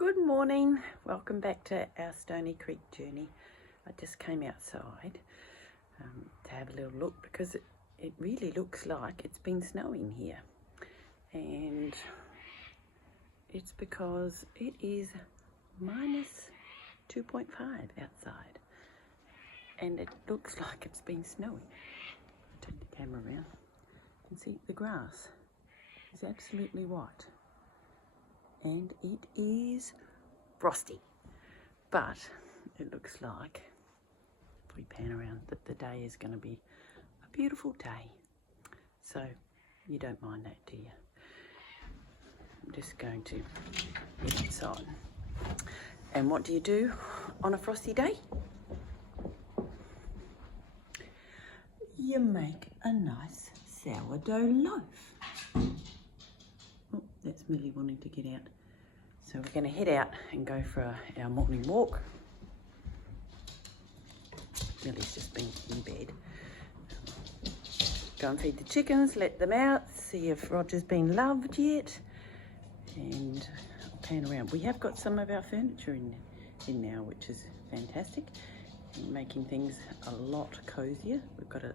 Good morning, welcome back to our Stony Creek journey. I just came outside to have a little look because it really looks like it's been snowing here, and it's because it is minus 2.5 outside and it looks like it's been snowing. I'll turn the camera around. You can see the grass is absolutely white. And it is frosty, but it looks like, if we pan around, that the day is going to be a beautiful day. So you don't mind that, do you? I'm just going to get inside. And what do you do on a frosty day? You make a nice sourdough loaf. Oh, that's Millie wanting to get out. So we're going to head out and go for our morning walk. Millie's just been in bed. Go and feed the chickens, let them out, see if Roger's been loved yet. And I'll pan around. We have got some of our furniture in now, which is fantastic. And making things a lot cozier. We've got a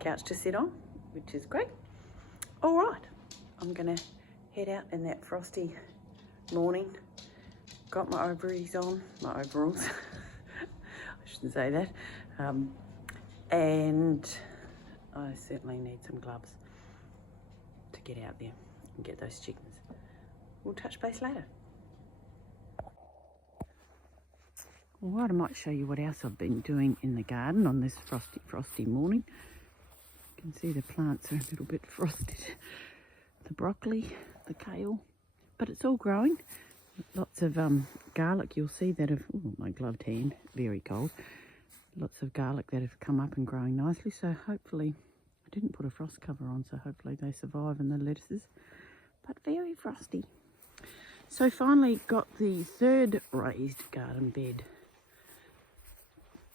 couch to sit on, which is great. All right, I'm going to head out in that frosty morning. Got my overalls on, my overalls. I shouldn't say that. And I certainly need some gloves to get out there and get those chickens. We'll touch base later. All right, I might show you what else I've been doing in the garden on this frosty morning. You can see the plants are a little bit frosted. The broccoli, the kale, but it's all growing. Lots of garlic, you'll see that have, oh, my gloved hand, very cold. Lots of garlic that have come up and growing nicely, so hopefully, I didn't put a frost cover on, so hopefully they survive in the lettuces, but very frosty. So finally got the third raised garden bed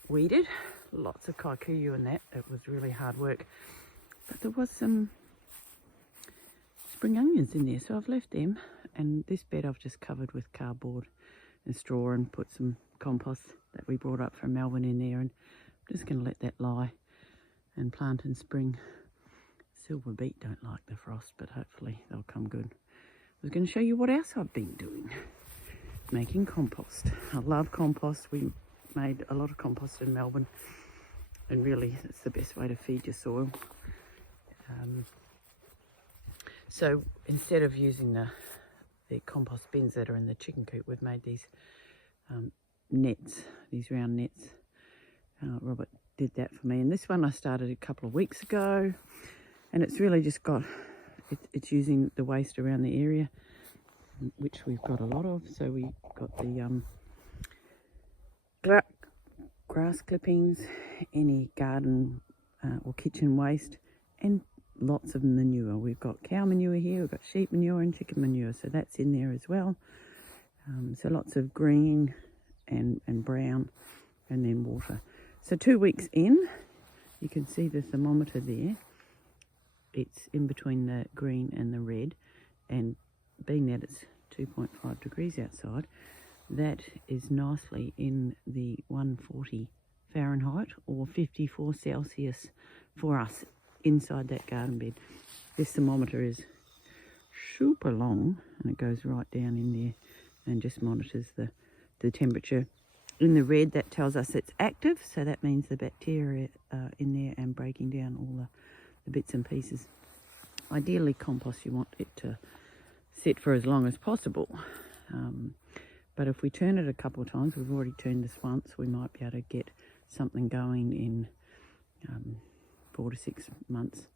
weeded. Lots of kikuyu in that, it was really hard work. But there was some spring onions in there, so I've left them, and this bed I've just covered with cardboard and straw and put some compost that we brought up from Melbourne in there, and I'm just going to let that lie and plant in spring. Silver beet don't like the frost, but hopefully they'll come good. I was going to show you what else I've been doing. Making compost. I love compost. We made a lot of compost in Melbourne, and really it's the best way to feed your soil. So instead of using the compost bins that are in the chicken coop, we've made these nets, these round nets. Robert did that for me, and this one I started a couple of weeks ago, and it's really just got, it's using the waste around the area, which we've got a lot of. So we got the grass clippings, any garden or kitchen waste, and lots of manure. We've got cow manure here, we've got sheep manure and chicken manure, so that's in there as well. So lots of green and brown, and then water. So 2 weeks in, you can see the thermometer there. It's in between the green and the red, and being that it's 2.5 degrees outside, that is nicely in the 140 Fahrenheit or 54 Celsius for us inside that garden bed. This thermometer is super long, and it goes right down in there and just monitors the temperature. In the red, that tells us it's active, so that means the bacteria are in there and breaking down all the bits and pieces. Ideally, compost, you want it to sit for as long as possible. But if we turn it a couple of times, we've already turned this once, we might be able to get something going in 4 to 6 months,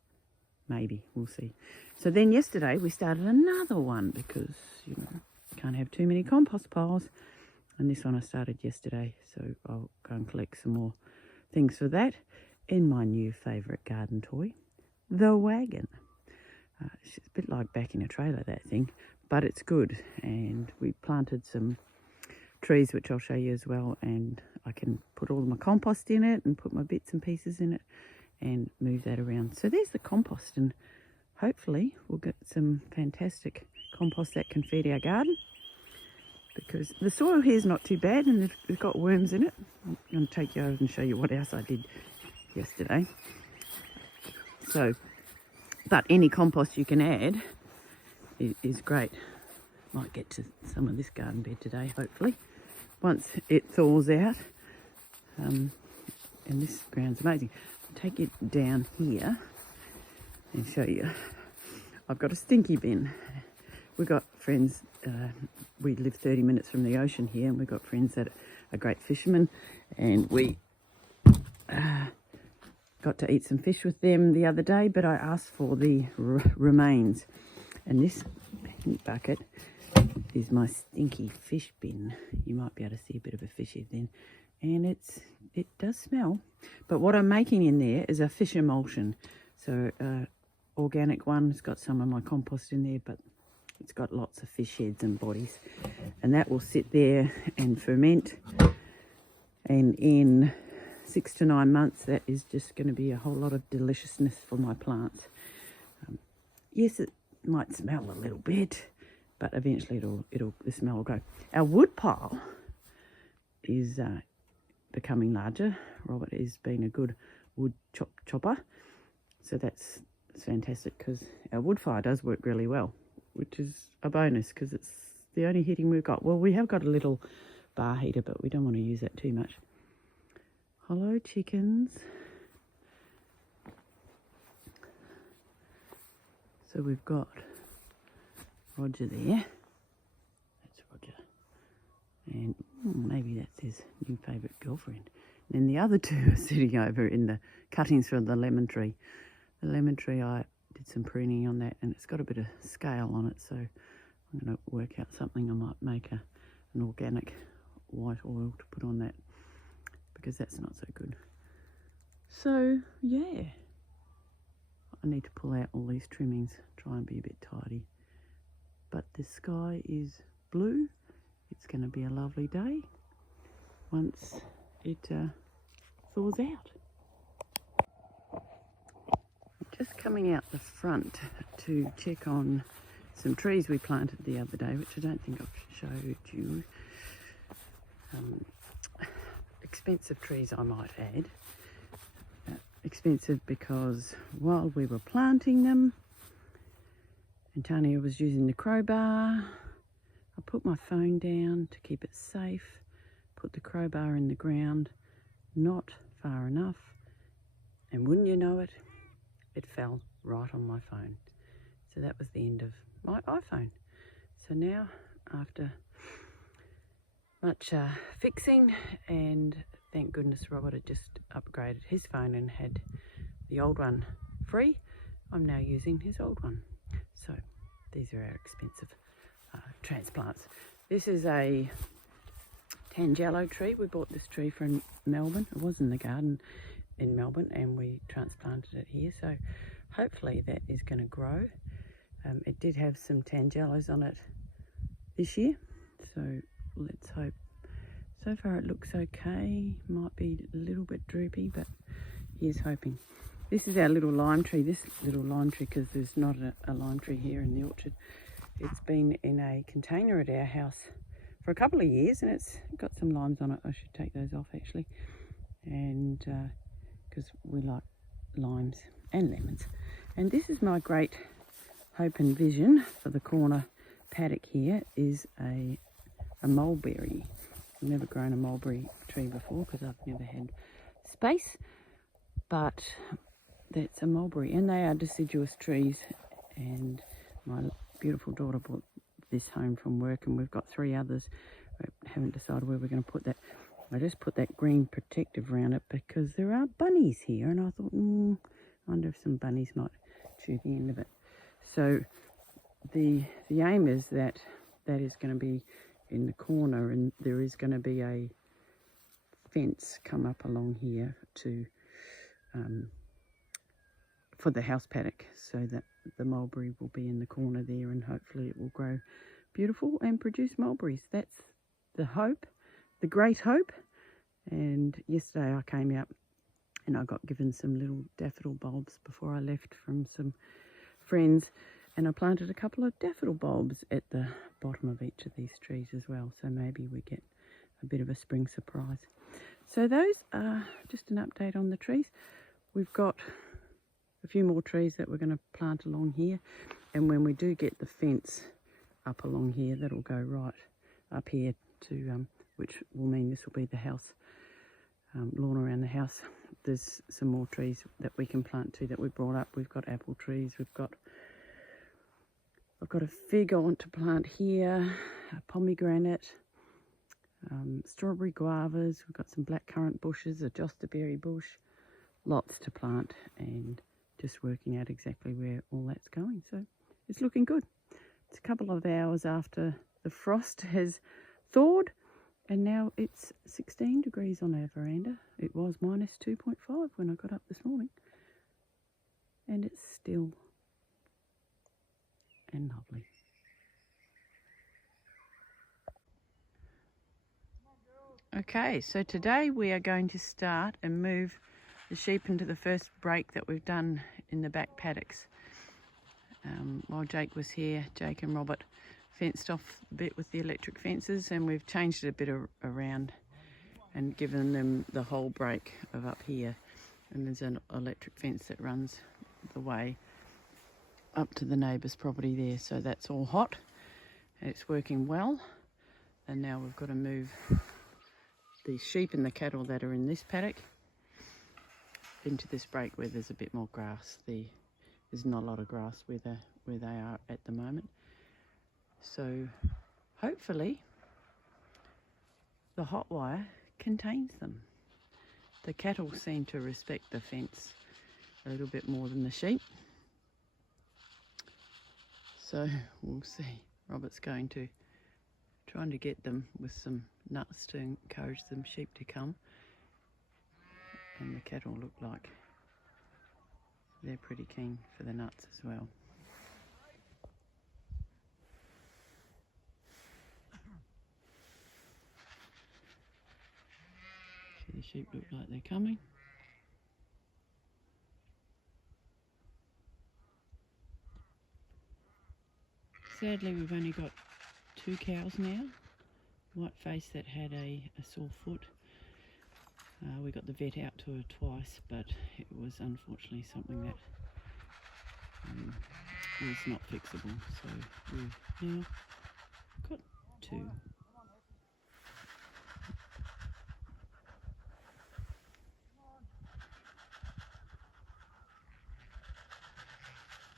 maybe, we'll see. So then yesterday we started another one because, you know, can't have too many compost piles. And this one I started yesterday, so I'll go and collect some more things for that. And my new favourite garden toy, the wagon. It's a bit like back in a trailer, that thing, but it's good. And we planted some trees, which I'll show you as well, and I can put all my compost in it and put my bits and pieces in it and move that around. So there's the compost, and hopefully we'll get some fantastic compost that can feed our garden. because the soil here is not too bad and it's got worms in it. I'm going to take you over and show you what else I did yesterday. So, but any compost you can add is great. Might get to some of this garden bed today, hopefully, once it thaws out. And this ground's amazing. I'll take it down here and show you. I've got a stinky bin. We've got friends, we live 30 minutes from the ocean here, and we've got friends that are great fishermen, and we got to eat some fish with them the other day, but I asked for the remains, and this pink bucket is my stinky fish bin. You might be able to see a bit of a fish head then, and it does smell. But what I'm making in there is a fish emulsion, so organic one. It's got some of my compost in there, but it's got lots of fish heads and bodies, and that will sit there and ferment, and in 6 to 9 months that is just going to be a whole lot of deliciousness for my plants. Yes, it might smell a little bit, but eventually the smell will go. Our wood pile is becoming larger. Robert has been a good wood chopper, so that's fantastic, because our wood fire does work really well, which is a bonus because it's the only heating we've got. Well, we have got a little bar heater, but we don't want to use that too much. Hello, chickens. So we've got Roger there. That's Roger. And maybe that's his new favourite girlfriend. And then the other two are sitting over in the cuttings from the lemon tree. The lemon tree, I did some pruning on that, and it's got a bit of scale on it, so I'm going to work out something. I might make an organic white oil to put on that, because that's not so good. So yeah, I need to pull out all these trimmings, try and be a bit tidy. But the sky is blue. It's going to be a lovely day once it thaws out. Just coming out the front to check on some trees we planted the other day, which I don't think I've showed you. Expensive trees, I might add. Expensive because while we were planting them, and Tanya was using the crowbar, I put my phone down to keep it safe, put the crowbar in the ground, not far enough, and wouldn't you know it, it fell right on my phone. So that was the end of my iPhone. So now, after much fixing, and thank goodness Robert had just upgraded his phone and had the old one free, I'm now using his old one. So these are our expensive transplants. This is a Tangelo tree. We bought this tree from Melbourne. It was in the garden in Melbourne, and we transplanted it here, so hopefully that is going to grow. It did have some Tangelos on it this year, so let's hope. So far it looks okay. Might be a little bit droopy, but here's hoping. This is our little lime tree. This little lime tree, because there's not a lime tree here in the orchard. It's been in a container at our house for a couple of years, and it's got some limes on it. I should take those off actually, and because we like limes and lemons. And this is my great hope and vision for the corner paddock here, is a mulberry. I've never grown a mulberry tree before because I've never had space, but that's a mulberry, and they are deciduous trees. And my beautiful daughter brought this home from work, and we've got 3 others. We haven't decided where we're going to put that. I just put that green protective around it because there are bunnies here, and I thought, I wonder if some bunnies might chew the end of it. So the aim is that is going to be in the corner, and there is going to be a fence come up along here to for the house paddock, so that the mulberry will be in the corner there, and hopefully it will grow beautiful and produce mulberries. That's the hope, the great hope. And yesterday I came out and I got given some little daffodil bulbs before I left from some friends. And I planted a couple of daffodil bulbs at the bottom of each of these trees as well, so maybe we get a bit of a spring surprise. So those are just an update on the trees. We've got a few more trees that we're going to plant along here, and when we do get the fence up along here, that'll go right up here to which will mean this will be the house, lawn around the house. There's some more trees that we can plant too that we brought up. We've got apple trees, I've got a fig I want to plant here, a pomegranate, strawberry guavas, we've got some blackcurrant bushes, a jostaberry bush, lots to plant, and just working out exactly where all that's going. So it's looking good. It's a couple of hours after the frost has thawed, and now it's 16 degrees on our veranda. It was minus 2.5 when I got up this morning, and it's still and lovely. Okay, so today we are going to start and move the sheep into the first break that we've done in the back paddocks. While Jake was here, Jake and Robert fenced off a bit with the electric fences, and we've changed it a bit around and given them the whole break of up here. And there's an electric fence that runs the way up to the neighbour's property there, so that's all hot and it's working well. And now we've got to move the sheep and the cattle that are in this paddock into this break where there's a bit more grass. There's not a lot of grass where they are at the moment, so hopefully the hot wire contains them. The cattle seem to respect the fence a little bit more than the sheep, so we'll see. Robert's trying to get them with some nuts to encourage them sheep to come, and the cattle look like they're pretty keen for the nuts as well. So the sheep look like they're coming. Sadly, we've only got 2 cows now. Whiteface that had a sore foot. We got the vet out to her twice, but it was unfortunately something that was not fixable. So we've now got 2.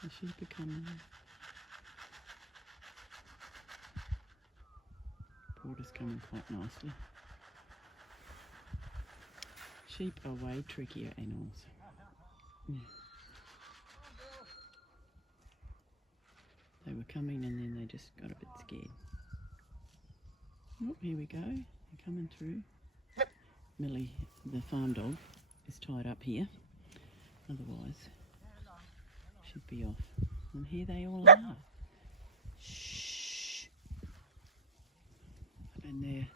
The sheep are coming. Water's coming quite nicely. Sheep are way trickier animals. Yeah. They were coming and then they just got a bit scared. Oh, here we go. They're coming through. Millie, the farm dog, is tied up here. Otherwise, she'd be off. And here they all are. Shh. And they're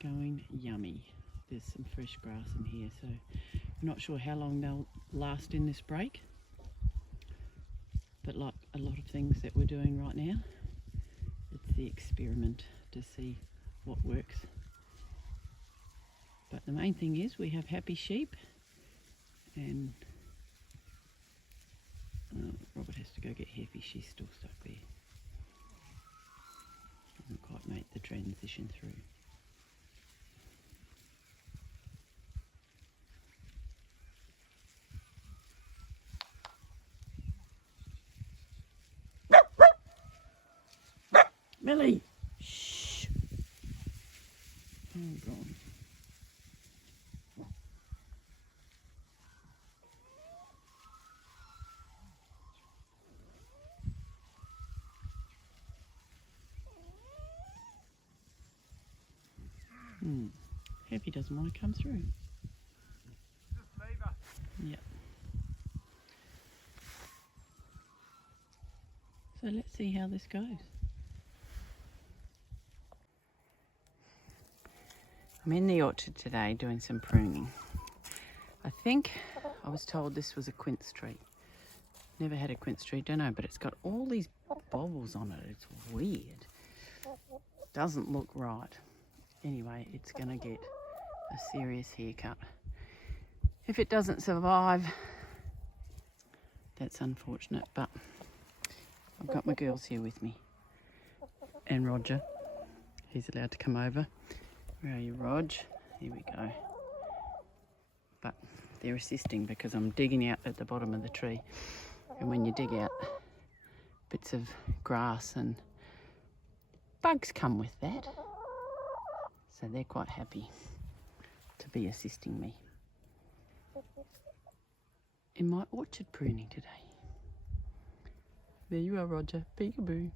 going yummy. There's some fresh grass in here, so I'm not sure how long they'll last in this break. But like a lot of things that we're doing right now, it's the experiment to see what works. But the main thing is we have happy sheep, and Robert has to go get Heffy. She's still stuck there. Hasn't quite made the transition through. Millie! Shh! Oh, God. Happy doesn't want to come through. Just leave her. Yep. So let's see how this goes. I'm in the orchard today doing some pruning. I think I was told this was a quince tree. Never had a quince tree, don't know, but it's got all these bobbles on it. It's weird. Doesn't look right. Anyway, it's going to get a serious haircut. If it doesn't survive, that's unfortunate, but I've got my girls here with me. And Roger, he's allowed to come over. Where are you, Rog? Here we go. But they're assisting because I'm digging out at the bottom of the tree. And when you dig out bits of grass and bugs come with that. So they're quite happy to be assisting me in my orchard pruning today. There you are, Roger. Peekaboo.